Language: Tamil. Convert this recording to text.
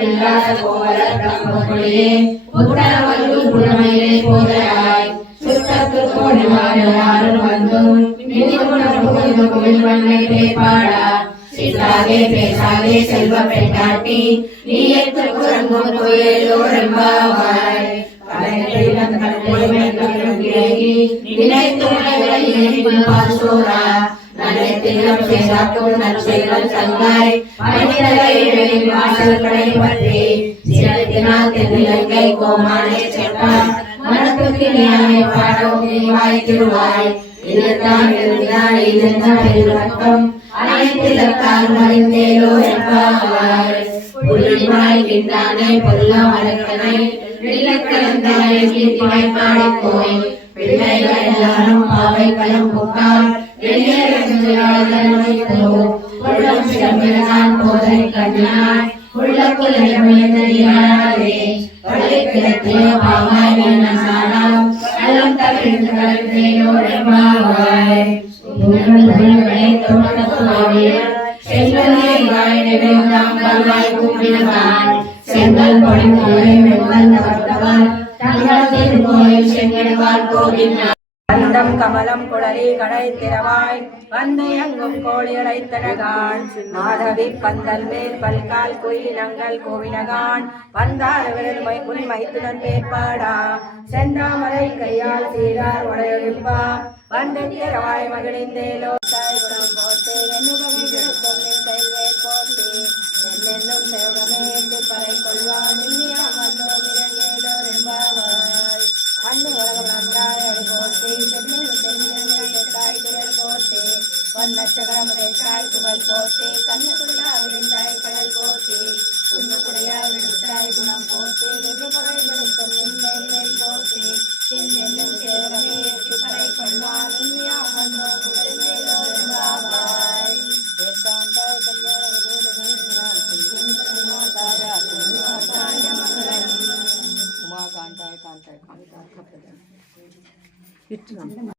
உல்லாச கோவலத்தம்பொழியே புத்தரவல்லு புறமையிலே போதராய் சுத்தத்து கோடிவாரும் வந்தும் கோவில் வண்ணை பேப்பாடா சித்தாதே பேசாதே செல்வ பெண்டாட்டி நீ எத்து குரங்கும் கோயிலோரெம்பாவாய் நினைத்து நனைத்திலம் செய்தாக்கும் நற்செல்வம் தந்தாய் மனிதரை வாசல் கடை பற்றி சிறத்தினால் தென்னிலங்கை கோமானை சென்றார் மனத்துக்கு நியாய பாடம் நீவாய் திருவாய் இதுதான் இருந்தால் இதுதான் இலக்கம் அனைத்திலத்தால் மறிந்தேலோ என்பாவாய் புலிமாய் கிண்டானை பொல்லா வழக்கனை வெள்ளக்கலந்தாய் கீர்த்திமை பாடிப்போய் பிள்ளைகள் எல்லாரும் பாவை களம் புக்கார் உள்ளம் சிறப்பினான் போதனை கண்ணினாய் உள்ள குலமையாதே பள்ளி கிழத்திய பாவாய் வீணானாம் நலம் தவிர்த்து கலந்தேனோரெம்பாவாய் செங்கல் பொடிமோரை வெள்ளம் தவர்த்தவன் தங்கள் திருக்கோயில் செங்கடுவார் கோவினார் அந்தம் கமலம் குடலி கடை திறவாய் வந்து எங்கும் கோழியடைத்தனகான் மாதவி பந்தல் மேல் பல்கால் குயினங்கள் கோவினகான் வந்தார் மைத்துடன் மேற்பாடா செந்தாமரை கையால் சீரார் உடையொழிப்பா வந்து திறவாய் மகிழ்ந்தேலோ தாய் குணம் போட்டு என்னும் சேவமே பறை கொள்வான் அண்ணு உலகமந்தாய் அடிபோர்த்தே செத்தாய் குரல் போர்த்தே வந்தச்சகரமுறை தாய் புகழ் போர்த்தே கண்ணு குடியா விழுந்தாய் கடல் போர்த்தே குன்னு குடையா விழுத்தாய் குணம் போர்த்தே வெகு பகைகளும் சொன்னில் போர்த்தே என்னும் சேவகமே எட்டி பறை கொள்வான் இனியா வந்தோ மேலோ என்பாவாய் ஏற்காண்டாய் கல்யாண Good job.